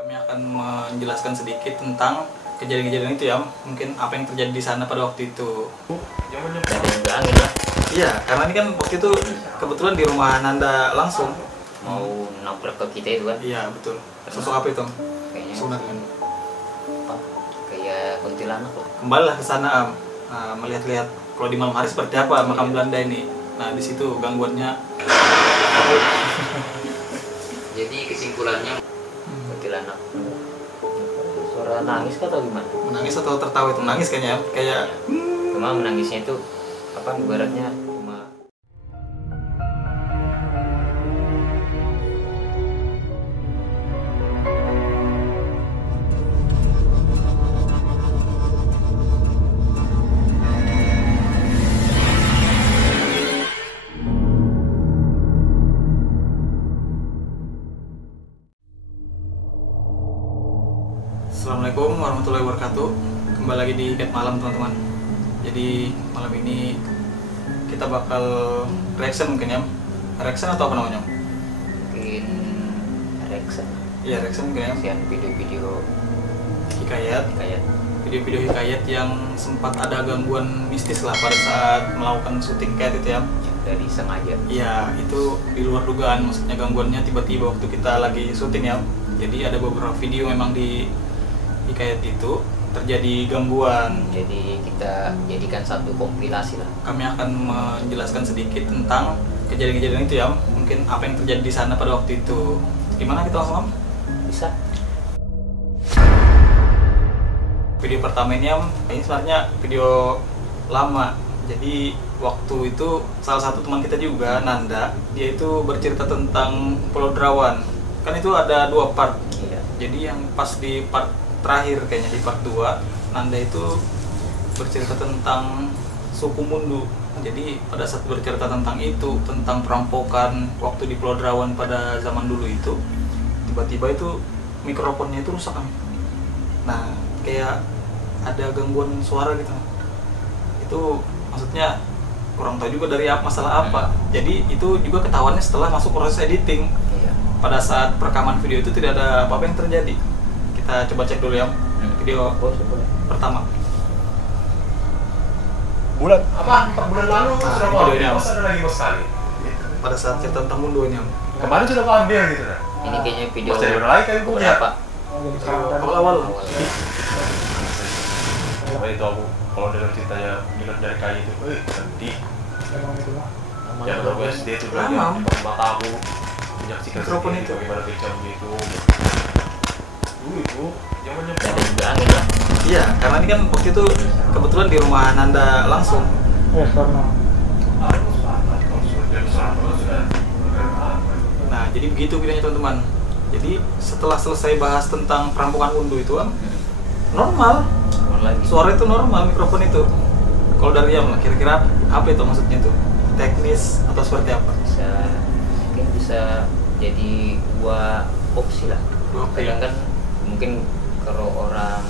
Kami akan menjelaskan sedikit tentang kejadian-kejadian itu ya, mungkin apa yang terjadi di sana pada waktu itu. Angin lah. Iya, karena ini kan waktu itu kebetulan di rumah Nanda langsung. Mau nabrak ke kita itu kan? Iya betul. Sosok apa itu? Kayaknya Sunat kan. apa? Kayak kuntilanak lah. Kembalilah ke sana Am. Nah, melihat-lihat kalau di malam hari seperti apa makam Belanda ini. Nah di situ gangguannya. Jadi kesimpulannya kuntilanak. Suara nangis atau gimana? Menangis atau tertawa itu? Menangis kayaknya. Kayak Cuma menangisnya itu apa? Ibaratnya cuma Assalamualaikum warahmatullahi wabarakatuh. Kembali lagi di Cat Malam teman-teman. Jadi malam ini kita bakal reaction mungkin ya. Reaction atau apa namanya? mungkin reaction. Iya reaction mungkin ya. Kasihan video-video Hikayat. kayak Video-video hikayat yang sempat ada gangguan mistis lah pada saat melakukan syuting Cat itu ya. dari sengaja. Iya itu di luar dugaan. Maksudnya gangguannya tiba-tiba waktu kita lagi syuting ya. Jadi ada beberapa video memang di hikayat itu terjadi gangguan. Jadi kita jadikan satu kompilasi lah. Kami akan menjelaskan sedikit tentang kejadian-kejadian itu ya, mungkin apa yang terjadi di sana pada waktu itu. Gimana kita langsung Am? Bisa? Video pertama ini Am, ini sebenarnya video lama. Jadi waktu itu salah satu teman kita juga, Nanda, dia itu bercerita tentang Pulau Derawan. Kan itu ada 2 part. Iya. Jadi yang pas di part terakhir kayaknya di part 2, Nanda itu bercerita tentang suku Mundu. Jadi pada saat bercerita tentang itu, tentang perampokan waktu di Pulau Derawan pada zaman dulu itu, tiba-tiba itu mikrofonnya itu rusak kan. Nah, kayak ada gangguan suara gitu. Itu maksudnya kurang tahu juga dari apa masalah apa. Jadi itu juga ketahuannya setelah masuk proses editing. Iya. Pada saat perekaman video itu tidak ada apa-apa yang terjadi. Kita coba cek dulu ya video Boleh. pertama. Bulan apa? 4 bulan lalu Nah, sudah ini kau videonya, ambil, Mas. masa ada lagi bos kali. Pada saat cerita tentang Mundu ini. Kemarin sudah kau ambil gitu kan? Ini kayaknya video Mas dari mana lagi kalian punya? berapa? Awal-awal. Apa itu aku kalau dengar ceritanya Dilan dari kayu itu, sedih. Yang baru SD itu bilang Amam. mata aku menyaksikan Mikrofon sendiri itu. bagaimana kejamnya itu. Dulu itu zamannya Ada juga angin lah. Iya, karena ini kan waktu itu kebetulan di rumah Nanda langsung. Nah, jadi begitu videonya teman-teman. Jadi setelah selesai bahas tentang perampokan Mundu itu Am, normal. Kapan lagi? Suara itu normal, mikrofon itu. Kalau dari Am, kira-kira apa itu maksudnya itu? Teknis atau seperti apa? Mungkin bisa jadi 2 opsi lah. Oke. Kadang kan mungkin kalau orang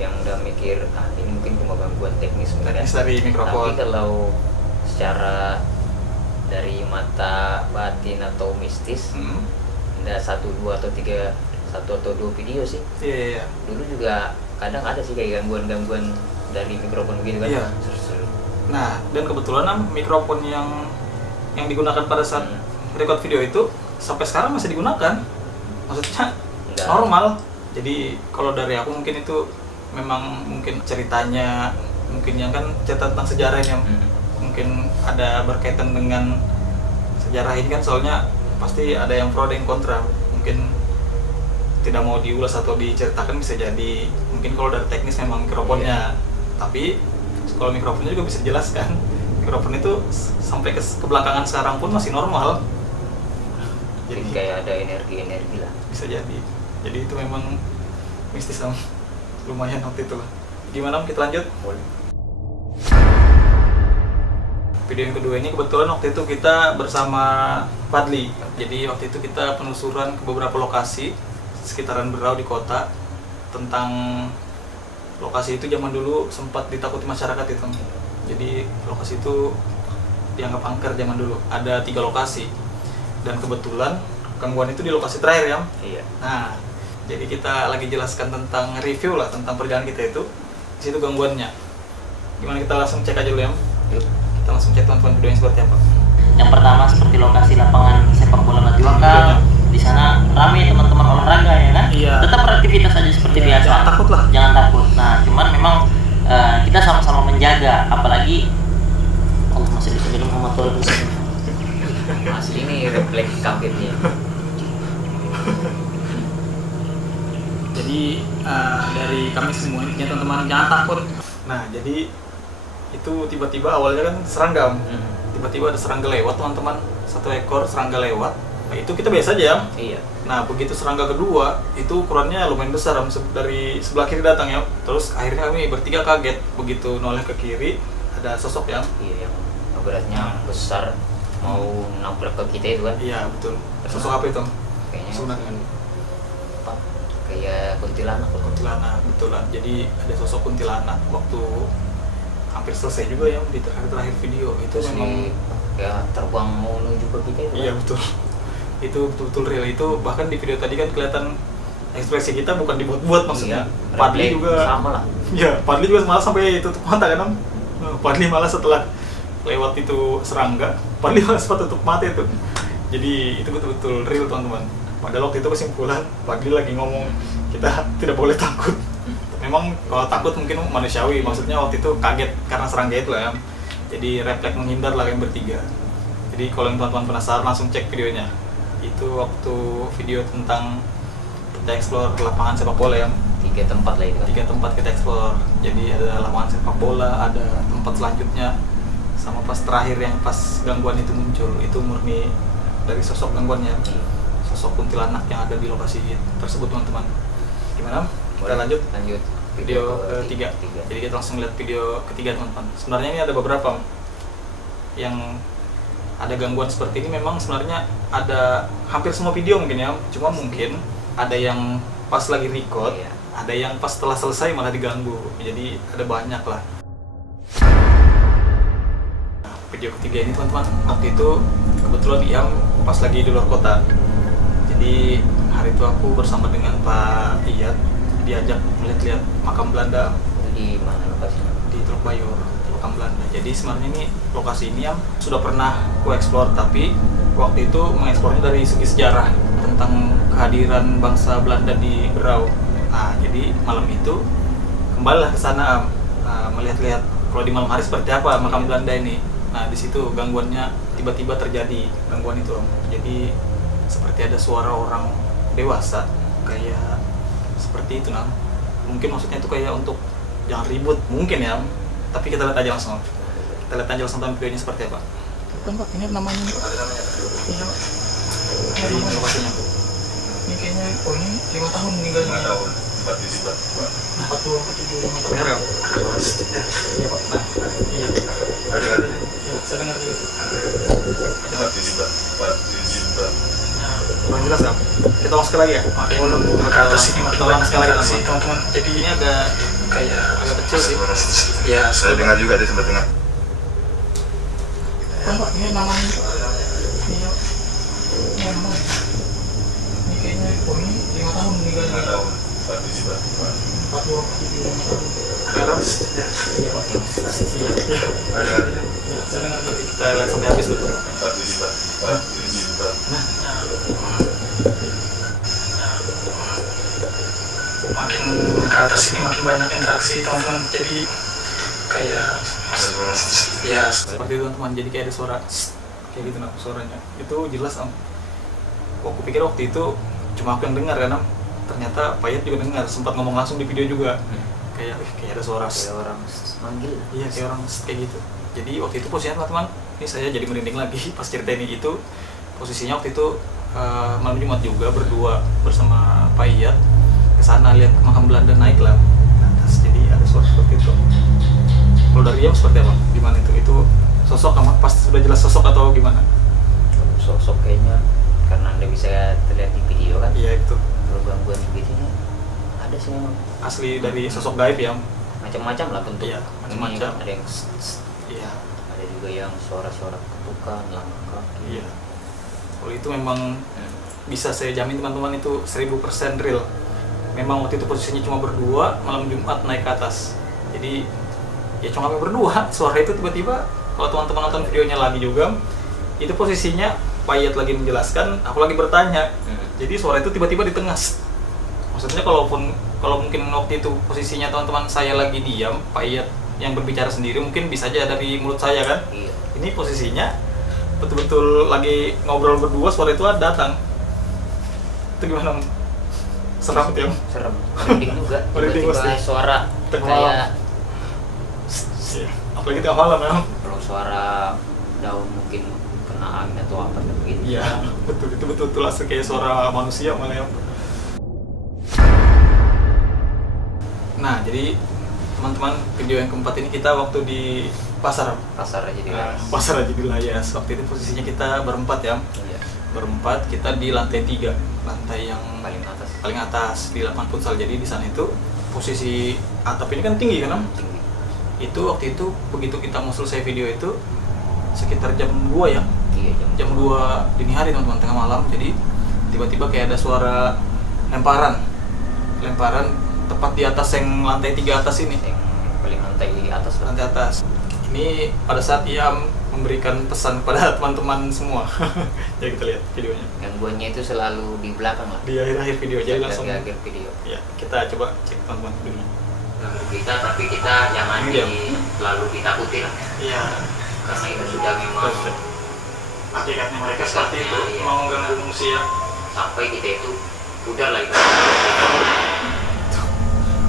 yang udah mikir ini mungkin cuma gangguan teknis mungkin ya. Teknis dari mikrofon. Tapi kalau secara dari mata batin atau mistis, ada 1, 2 atau 3, 1 atau 2 video sih. Iya. Dulu juga kadang ada sih kayak gangguan-gangguan dari mikrofon gitu kan. Iya. Seru-seru. Nah, dan kebetulan Am, mikrofon yang digunakan pada saat record video itu sampai sekarang masih digunakan. Maksudnya Enggak. normal. Jadi kalau dari aku mungkin itu memang mungkin ceritanya mungkin yang kan cerita tentang sejarahnya mungkin ada berkaitan dengan sejarah ini kan, soalnya pasti ada yang pro dan yang kontra. Mungkin tidak mau diulas atau diceritakan bisa jadi. Mungkin kalau dari teknis memang mikrofonnya, tapi kalau mikrofonnya juga bisa dijelaskan. Mikrofon itu sampai ke belakangan sekarang pun masih normal. Jadi Jadi kayak ada energi-energi lah. bisa jadi. Jadi itu memang mistis Am. Lumayan waktu itu lah. Gimana Am, kita lanjut? Boleh. Video yang kedua ini kebetulan waktu itu kita bersama Fadli. Jadi waktu itu kita penelusuran ke beberapa lokasi sekitaran Berau di kota, tentang lokasi itu zaman dulu sempat ditakuti masyarakat itu. Jadi lokasi itu dianggap angker zaman dulu. Ada 3 lokasi dan kebetulan gangguan itu di lokasi terakhir ya. Iya. Nah, Jadi kita lagi jelaskan tentang review lah tentang perjalanan kita itu. Di situ gangguannya. Gimana, kita langsung cek aja dulu ya? Yuk. Kita langsung cek teman-teman videonya seperti apa. Yang pertama seperti lokasi lapangan sepak bola Batu Akal. Di sana ramai teman-teman olahraga ya kan? Iya. Tetap beraktivitas aja seperti biasa. Jangan takut lah. Jangan takut. Nah, cuman memang kita sama-sama menjaga, apalagi Allah masih bisa bilang Muhammad Rasulullah. Asli ini refleks kagetnya. Jadi dari kami semua intinya teman-teman jangan takut. Nah, jadi itu tiba-tiba awalnya kan serangga. Tiba-tiba ada serangga lewat teman-teman, 1 ekor serangga lewat. Nah, itu kita biasa aja ya. Iya. Nah, begitu serangga kedua itu ukurannya lumayan besar dari sebelah kiri datang ya. Terus akhirnya kami bertiga kaget begitu noleh ke kiri ada sosok yang Iya, yang beratnya besar mau nabrak ke kita itu kan. iya betul. Sosok apa itu? Kayaknya Sebenarnya apa? Kayak kuntilanak. kuntilanak, betulan. Jadi ada sosok kuntilanak waktu hampir selesai juga ya di terakhir video itu Terus memang kayak terbang mau menuju ke kita itu. iya betul. Itu betul-betul real. Itu bahkan di video tadi kan kelihatan ekspresi kita bukan dibuat-buat maksudnya. Iya, Padli refleks juga sama lah. ya, Padli juga malah sampai tutup mata kan. Padli malah setelah lewat itu serangga, Padli malah sempat tutup mata itu. Jadi itu betul-betul real teman-teman. Padahal waktu itu kesimpulan Padli lagi ngomong kita tidak boleh takut. Memang kalau takut mungkin manusiawi, maksudnya waktu itu kaget karena serangga itu lah ya. Jadi refleks menghindar lah yang bertiga. Jadi kalau yang teman-teman penasaran langsung cek videonya. Itu waktu video tentang kita explore lapangan sepak bola ya. 3 tempat lah itu kan. 3 tempat kita explore. Jadi ada lapangan sepak bola, ada tempat selanjutnya, sama pas terakhir yang pas gangguan itu muncul, itu murni dari sosok gangguannya, sosok kuntilanak yang ada di lokasi tersebut teman-teman. Gimana? Kita lanjut video ketiga. Jadi kita langsung lihat video ketiga teman-teman. Sebenarnya ini ada beberapa yang ada gangguan seperti ini. Memang sebenarnya ada hampir semua video mungkin ya, cuma mungkin ada yang pas lagi record, Iya. ada yang pas setelah selesai malah diganggu. Jadi ada banyak lah. Nah, video ketiga ini teman-teman, waktu itu kebetulan Iam pas lagi di luar kota. Jadi hari itu aku bersama dengan Pak Iyad diajak melihat-lihat makam Belanda Itu di mana lokasinya? di Teluk Bayur, makam Belanda. Jadi sebenarnya ini lokasi ini yang sudah pernah ku explore, tapi waktu itu mengeksplornya dari segi sejarah tentang kehadiran bangsa Belanda di Berau. Nah, jadi malam itu kembalilah ke sana melihat-lihat kalau di malam hari seperti apa makam Belanda ini. Nah, di situ gangguannya tiba-tiba terjadi gangguan itu, Om. Jadi seperti ada suara orang dewasa kayak seperti itu, Nam. Mungkin maksudnya itu kayak untuk jangan ribut mungkin ya, tapi kita lihat aja langsung. Kita lihat aja langsung videonya seperti apa. Bukan Pak, ini namanya Pak. Iya Pak. Ini lokasinya. Ini kayaknya, oh ini 5 tahun meninggalnya. 5 tahun, 42, 47. Benar ya? Iya Pak. Nah, iya. Ada. Ya, saya dengar juga. 47. Kurang jelas kan? Kita ulang sekali lagi ya? Ke atas sini, kita ulang sekali lagi teman-teman. Jadi ini agak kecil sih. Ya, saya dengar juga, dia sempat dengar. Pak, ini namanya iya. Memang. Ini kayaknya, oh ini 5 tahun meninggalnya. 5 tahun, 42, 47. Sekarang? Iya Pak. Ada. Saya dengar tadi. Kita lihat sampai habis betul. 47. Makin ke atas ini makin banyak interaksi teman-teman. Jadi kayak ya seperti itu teman-teman. Jadi kayak ada suara kayak gitu nah suaranya. Itu jelas Om. Aku pikir waktu itu cuma aku yang dengar kan Om. Ternyata Pak Yat juga dengar, sempat ngomong langsung di video juga. Kayak ada suara Kayak orang manggil. iya kayak orang kayak gitu. Jadi waktu itu posisinya teman-teman, ini saya jadi merinding lagi pas cerita ini itu. Posisinya waktu itu malam Jumat juga berdua bersama Pak Iyad ke sana lihat makam Belanda naik lah ke atas. Jadi ada suara seperti itu. Kalau dari Iam seperti apa? Gimana itu? Itu sosok sama pas sudah jelas sosok atau gimana? Sosok kayaknya karena Anda bisa terlihat di video kan. Iya itu. Kalau gangguan di videonya ada sih memang. Asli dari sosok gaib ya. Macam-macam lah bentuk. Iya, Ini macam-macam. kan ada yang Iya. ada juga yang suara-suara ketukan, langkah kaki. Iya. Kalau itu memang bisa saya jamin teman-teman itu 1000% real. memang waktu itu posisinya cuma berdua, malam Jumat naik ke atas. Jadi ya cuma kami berdua. Suara itu tiba-tiba, kalau teman-teman nonton videonya lagi juga, itu posisinya Pak Iyat lagi menjelaskan, aku lagi bertanya. Jadi suara itu tiba-tiba di tengah. Maksudnya kalau mungkin waktu itu posisinya teman-teman saya lagi diam, Pak Iyat yang berbicara sendiri mungkin bisa aja dari mulut saya kan. Iya. Ini posisinya betul-betul lagi ngobrol berdua, suara itu datang. Itu gimana? Seram tuh ya? Serem. Merinding juga. Merinding Tiba-tiba pasti. suara Tengah kayak malam. Apalagi tengah malam memang. kalau suara daun mungkin kena angin atau apa gitu. Iya, betul, itu betul-betul asli kayak suara manusia malah ya. Nah, jadi teman-teman, video yang keempat ini kita waktu di pasar Pasar aja di pasar Haji Wilayas. Waktu itu posisinya kita berempat ya, Iya. berempat, kita di lantai 3, lantai yang Paling atas. di lapangan futsal. Jadi di sana itu posisi atap ini kan tinggi kan Om? Tinggi. Itu waktu itu begitu kita mau selesai video itu sekitar jam 2 ya, Iya, jam 2 dini hari teman-teman, tengah malam. Jadi tiba-tiba kayak ada suara lemparan tepat di atas yang lantai 3 atas ini, Yang paling lantai atas lah. lantai atas. Ini pada saat ia memberikan pesan pada teman-teman semua. Jadi kita lihat videonya Gangguannya itu selalu di belakang lah. di akhir-akhir video. Jadi langsung di akhir video. ya, kita coba cek teman-teman dulu. Ganggu kita, tapi kita jangan Ini dia. terlalu ditakutin Iya, karena itu sudah memang hakikatnya mereka seperti itu, Iya. mau ganggu manusia. sampai kita itu udah lah itu.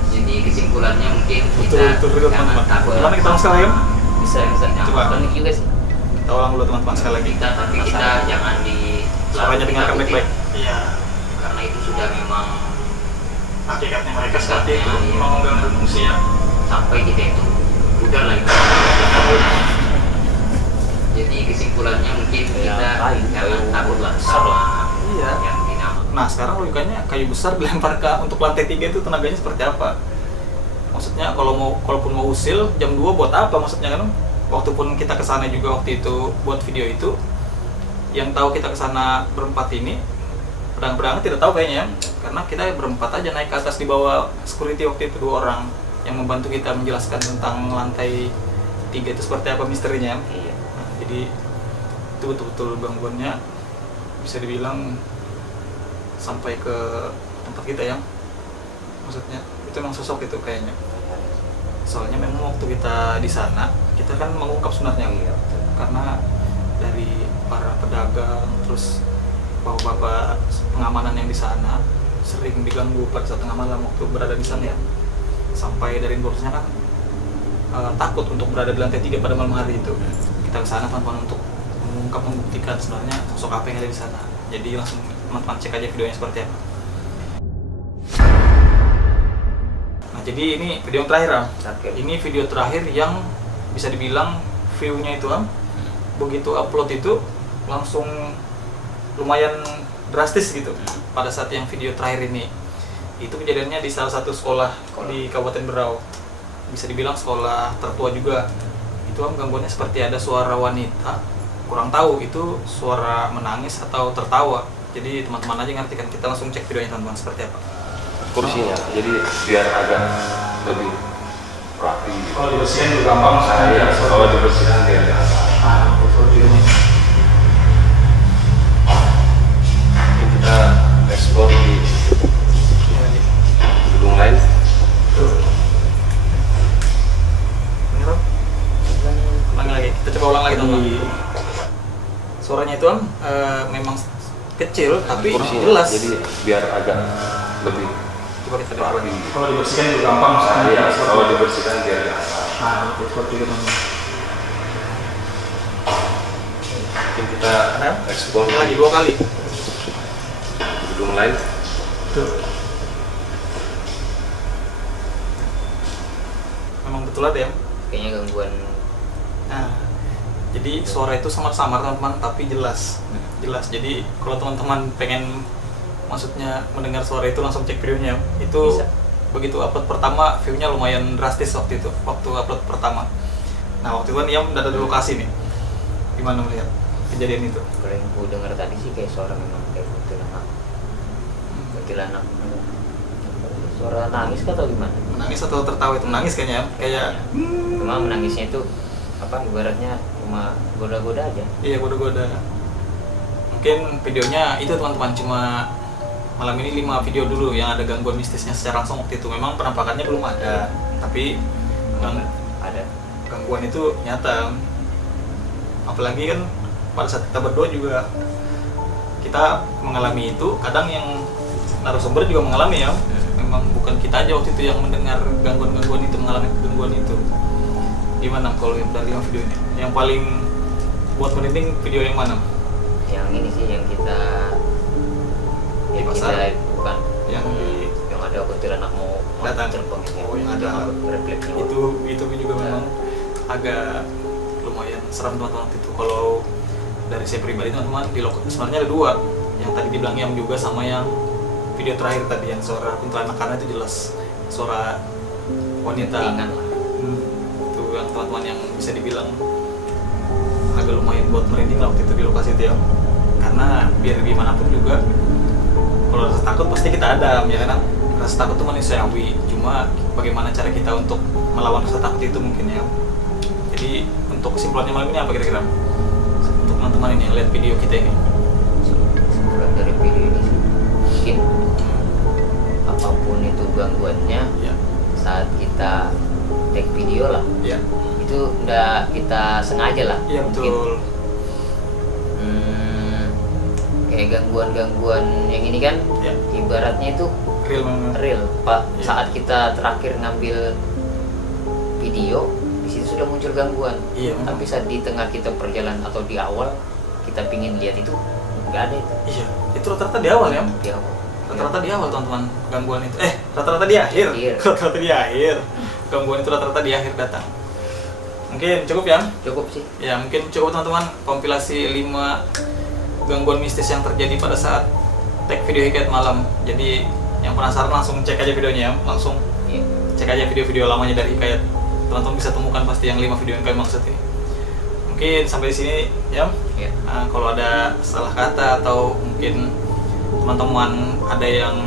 Jadi kesimpulannya mungkin kita Betul, jangan teman-teman. takut. Gimana kita ulang sekali ya? Bisa Coba. unik juga sih. Kita ulang dulu teman-teman sekali lagi. Kita tapi kita jangan di Suaranya dengarkan ditakutin. baik-baik. Iya, Karena itu sudah memang hakikatnya mereka seperti itu, mau ganggu manusia. sampai kita itu udah lah itu. Jadi kesimpulannya mungkin kita jangan takut lah sama Iya. yang dinamakan. Nah, sekarang logikanya kayu besar dilempar ke untuk lantai 3 itu tenaganya seperti apa? Maksudnya kalaupun mau usil jam 2 buat apa maksudnya kan? Waktu pun kita kesana juga waktu itu buat video itu, yang tahu kita kesana berempat ini, pedang-pedangnya tidak tahu kayaknya, karena kita berempat aja naik ke atas, di bawah security waktu itu 2 orang yang membantu kita menjelaskan tentang lantai 3 itu seperti apa misterinya. Iya. Nah, jadi itu betul-betul gangguannya bisa dibilang sampai ke tempat kita ya, maksudnya itu memang sosok itu kayaknya. Soalnya memang waktu kita di sana kita kan mengungkap sebenarnya, Iya. karena dari para pedagang terus bapak-bapak pengamanan yang di sana sering diganggu pada saat tengah malam waktu berada di sana ya. Sampai dari bosnya kan takut untuk berada di lantai 3 pada malam hari itu. Kita ke sana teman-teman untuk mengungkap, membuktikan sebenarnya sosok apa yang ada di sana. Jadi langsung teman-teman cek aja videonya seperti apa. Nah, jadi ini video yang terakhir Am. Oke. Ini video terakhir yang bisa dibilang view-nya itu Am, begitu upload itu langsung lumayan drastis gitu. Pada saat yang video terakhir ini, itu kejadiannya di salah satu sekolah di Kabupaten Berau. Bisa dibilang sekolah tertua juga. Itu Am, gangguannya seperti ada suara wanita, kurang tahu itu suara menangis atau tertawa. Jadi teman-teman aja ngerti kan. Kita langsung cek videonya teman-teman seperti apa. Kursinya, jadi biar agak lebih rapi. Kalau dibersihin juga gampang Iya, kalau dibersihkan biar gampang. Ini kita explore di gedung lain. Ulangi lagi, kita coba ulang lagi teman-teman. Suaranya itu Am, memang kecil tapi Kursinya, jelas. jadi biar agak lebih Coba kita dengar rapi. lagi. Kalau dibersihkan juga gampang. Iya, kalau dibersihkan biar gampang. Nah, itu seperti itu teman-teman. Mungkin kita explore Lagi 2 kali. gedung lain. Tuh. Memang betul ada ya. Kayaknya gangguan. Nah, jadi suara itu samar-samar teman-teman, tapi jelas. Jelas. Jadi kalau teman-teman pengen maksudnya mendengar suara itu langsung cek videonya. Itu Bisa. begitu upload pertama view-nya lumayan drastis waktu itu, waktu upload pertama. Nah, waktu itu kan Iam udah ada di lokasi nih. Gimana melihat kejadian itu? Kalau yang aku dengar tadi sih kayak suara memang kayak kuntilanak. Kuntilanak. suara nangis atau gimana? Menangis atau tertawa? Itu menangis kayaknya ya. Kayak Cuma menangisnya itu apa ibaratnya cuma goda-goda aja. iya, goda-goda. Mungkin videonya itu teman-teman, cuma malam ini 5 video dulu yang ada gangguan mistisnya secara langsung waktu itu. Memang penampakannya belum ada, tapi Ada. gangguan itu nyata. Apalagi kan pada saat kita berdoa juga kita mengalami itu. Kadang yang narasumber juga mengalami ya. Memang bukan kita aja waktu itu yang mendengar gangguan-gangguan itu, mengalami gangguan itu. Gimana kalau yang dari 5 video ini? Yang paling buat merinding video yang mana? Yang ini sih yang kita Di pasar? bukan Yang yang ada kuntilanak mau datang. terbang ini. Oh, yang ada. refleks itu juga memang agak lumayan seram teman-teman waktu itu. Kalau dari saya pribadi teman-teman, di sebenarnya ada 2, yang tadi dibilang Yam juga sama yang video terakhir tadi yang suara kuntilanak, karena itu jelas suara wanita. Ringan lah. Itu yang teman-teman yang bisa dibilang agak lumayan buat merinding lah waktu itu di lokasi itu ya. Karena biar gimana pun juga kalau rasa takut pasti kita ada ya kan. Rasa takut itu manusiawi, cuma bagaimana cara kita untuk melawan rasa takut itu mungkin ya. Jadi untuk kesimpulannya malam ini apa kira-kira untuk teman-teman ini yang lihat video kita ini? Kesimpulan dari video ini sih, mungkin apapun itu gangguannya, Ya, saat kita take video lah, ya, itu udah kita sengaja lah. iya Mungkin, betul. kayak gangguan-gangguan yang ini kan Ya, ibaratnya itu real memang. real pak. Iya. Saat kita terakhir ngambil video di situ sudah muncul gangguan, Iya, memang. tapi saat di tengah kita perjalanan atau di awal kita pingin lihat itu nggak ada itu Iya, itu rata-rata di awal ya. di awal. Rata-rata di awal teman-teman gangguan itu. Rata-rata di akhir. Iya. Rata-rata di akhir. Gangguan itu rata-rata di akhir datang. Mungkin cukup ya? Cukup sih. Ya, mungkin cukup teman-teman kompilasi 5 gangguan mistis yang terjadi pada saat tag video hikayat malam. Jadi yang penasaran langsung cek aja videonya ya. Langsung Iya. cek aja video-video lamanya dari hikayat. Teman-teman bisa temukan pasti yang 5 video yang kalian maksud ini. Mungkin sampai di sini ya. Iya. Kalau ada salah kata atau mungkin teman-teman ada yang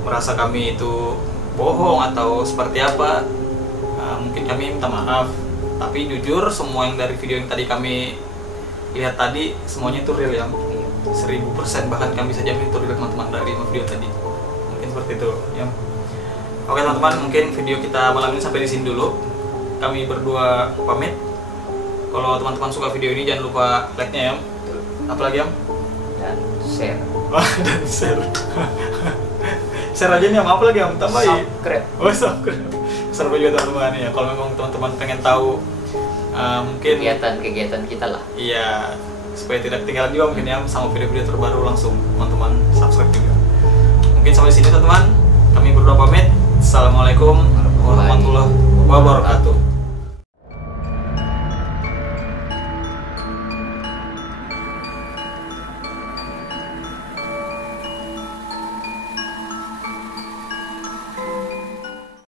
merasa kami itu bohong atau seperti apa, mungkin kami minta maaf. Tapi jujur semua yang dari video yang tadi kami lihat tadi semuanya itu real ya. Iya. 1000% bahkan kami bisa jamin itu real teman-teman dari 5 video tadi. Mungkin seperti itu ya. Oke teman-teman, mungkin video kita malam ini sampai di sini dulu. Kami berdua pamit. Kalau teman-teman suka video ini jangan lupa like-nya ya. Apalagi ya? Dan share. Dan share. Share aja nih, apa lagi yang tambahin? Subscribe. Oh, subscribe. Seru juga teman-teman ya. Kalau memang teman-teman pengen tahu mungkin Kegiatan-kegiatan kita lah. iya, supaya tidak ketinggalan juga mungkin ya sama video-video terbaru, langsung teman-teman subscribe juga. Mungkin sampai sini teman-teman. Kami berdua